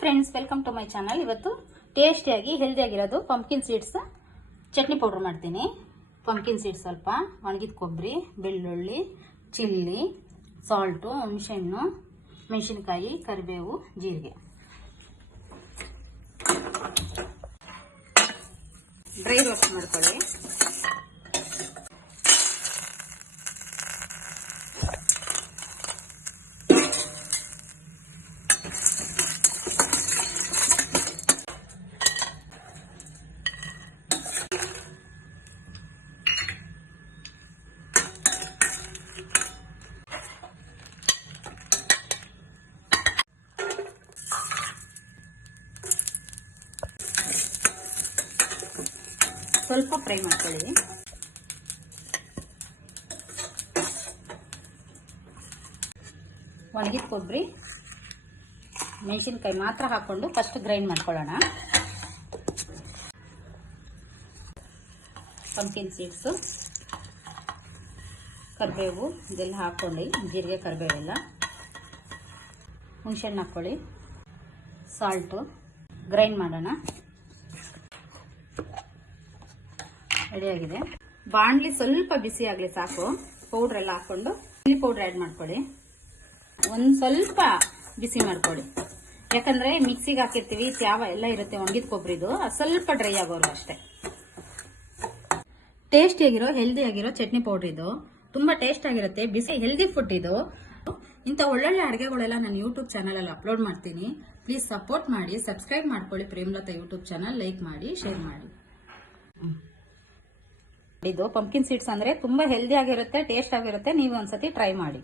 Friends, welcome to my channel. ಇವತ್ತು ಟೇಸ್ಟಿಯಾಗಿ ಹೆಲ್ದಿಯಾಗಿರೋದು ಪಂಪ್ಕಿನ್ ಸೀಡ್ಸ್ ಚಟ್ನಿ ಪೌಡರ್ ಮಾಡ್ತೀನಿ. ಪಂಪ್ಕಿನ್ ಸೀಡ್ಸ್ ಸ್ವಲ್ಪ, ಒಣಗಿದ ಕೊಬ್ಬರಿ, ಬೆಳ್ಳುಳ್ಳಿ, ಚಿಲ್ಲಿ, ಸಾಲ್ಟು, ಹುಣಸೆಹಣ್ಣು, ಮೆಣಸಿನಕಾಯಿ, ಕರಿಬೇವು, ಜೀರಿಗೆ. ಡ್ರೈ ರೋಸ್ಟ್ ಮಾಡ್ಕೊಳ್ಳಿ. ಸ್ವಲ್ಪ ಫ್ರೈ ಮಾಡ್ಕೊಳ್ಳಿ. ಒಣಗಿದ ಕೊಬ್ಬರಿ, ಮೆಣಸಿನಕಾಯಿ ಮಾತ್ರ ಹಾಕೊಂಡು ಫಸ್ಟ್ ಗ್ರೈಂಡ್ ಮಾಡ್ಕೊಳ್ಳೋಣ. ಪಂಪ್ಕಿನ್ ಸೀಡ್ಸು, ಕರಿಬೇವು ಇದೆಲ್ಲ ಹಾಕ್ಕೊಂಡು, ಜೀರಿಗೆ, ಕರಿಬೇವೆಲ್ಲ, ಹುಣಸೆಹಣ್ಣು ಹಾಕ್ಕೊಳ್ಳಿ, ಸಾಲ್ಟು, ಗ್ರೈಂಡ್ ಮಾಡೋಣ. ರೆಡಿಯಾಗಿದೆ. ಬಾಣಲಿ ಸ್ವಲ್ಪ ಬಿಸಿ ಆಗಲಿ ಸಾಕು. ಪೌಡ್ರ್ ಎಲ್ಲ ಹಾಕೊಂಡು ಚಿಲ್ಲಿ ಪೌಡ್ರ್ ಆ್ಯಡ್ ಮಾಡ್ಕೊಳ್ಳಿ. ಒಂದು ಸ್ವಲ್ಪ ಬಿಸಿ ಮಾಡ್ಕೊಳ್ಳಿ, ಯಾಕಂದ್ರೆ ಮಿಕ್ಸಿಗೆ ಹಾಕಿರ್ತೀವಿ, ತ್ಯಾವ ಎಲ್ಲ ಇರುತ್ತೆ ಒಣಗಿದ ಕೊಬ್ಬರಿದು, ಸ್ವಲ್ಪ ಡ್ರೈ ಆಗೋರು ಅಷ್ಟೇ. ಟೇಸ್ಟಿಯಾಗಿರೋ ಹೆಲ್ದಿಯಾಗಿರೋ ಚಟ್ನಿ ಪೌಡ್ರ್ ಇದು. ತುಂಬಾ ಟೇಸ್ಟ್ ಆಗಿರುತ್ತೆ, ಬಿಸಿ ಹೆಲ್ದಿ ಫುಡ್ ಇದು. ಇಂಥ ಒಳ್ಳೊಳ್ಳೆ ಅಡುಗೆಗಳೆಲ್ಲ ನಾನು ಯೂಟ್ಯೂಬ್ ಚಾನಲ್ ಅಲ್ಲಿ ಅಪ್ಲೋಡ್ ಮಾಡ್ತೀನಿ. ಪ್ಲೀಸ್ ಸಪೋರ್ಟ್ ಮಾಡಿ, ಸಬ್ಸ್ಕ್ರೈಬ್ ಮಾಡ್ಕೊಳ್ಳಿ. ಪ್ರೇಮಲತಾ ಯೂಟ್ಯೂಬ್ ಚಾನಲ್ ಲೈಕ್ ಮಾಡಿ, ಶೇರ್ ಮಾಡಿ. ಇದು ಪಂಪ್ಕಿನ್ ಸೀಡ್ಸ್ ಅಂದ್ರೆ ತುಂಬಾ ಹೆಲ್ದಿ ಆಗಿರುತ್ತೆ, ಟೇಸ್ಟ್ ಆಗಿರುತ್ತೆ. ನೀವು ಒಂದ್ಸತಿ ಟ್ರೈ ಮಾಡಿ.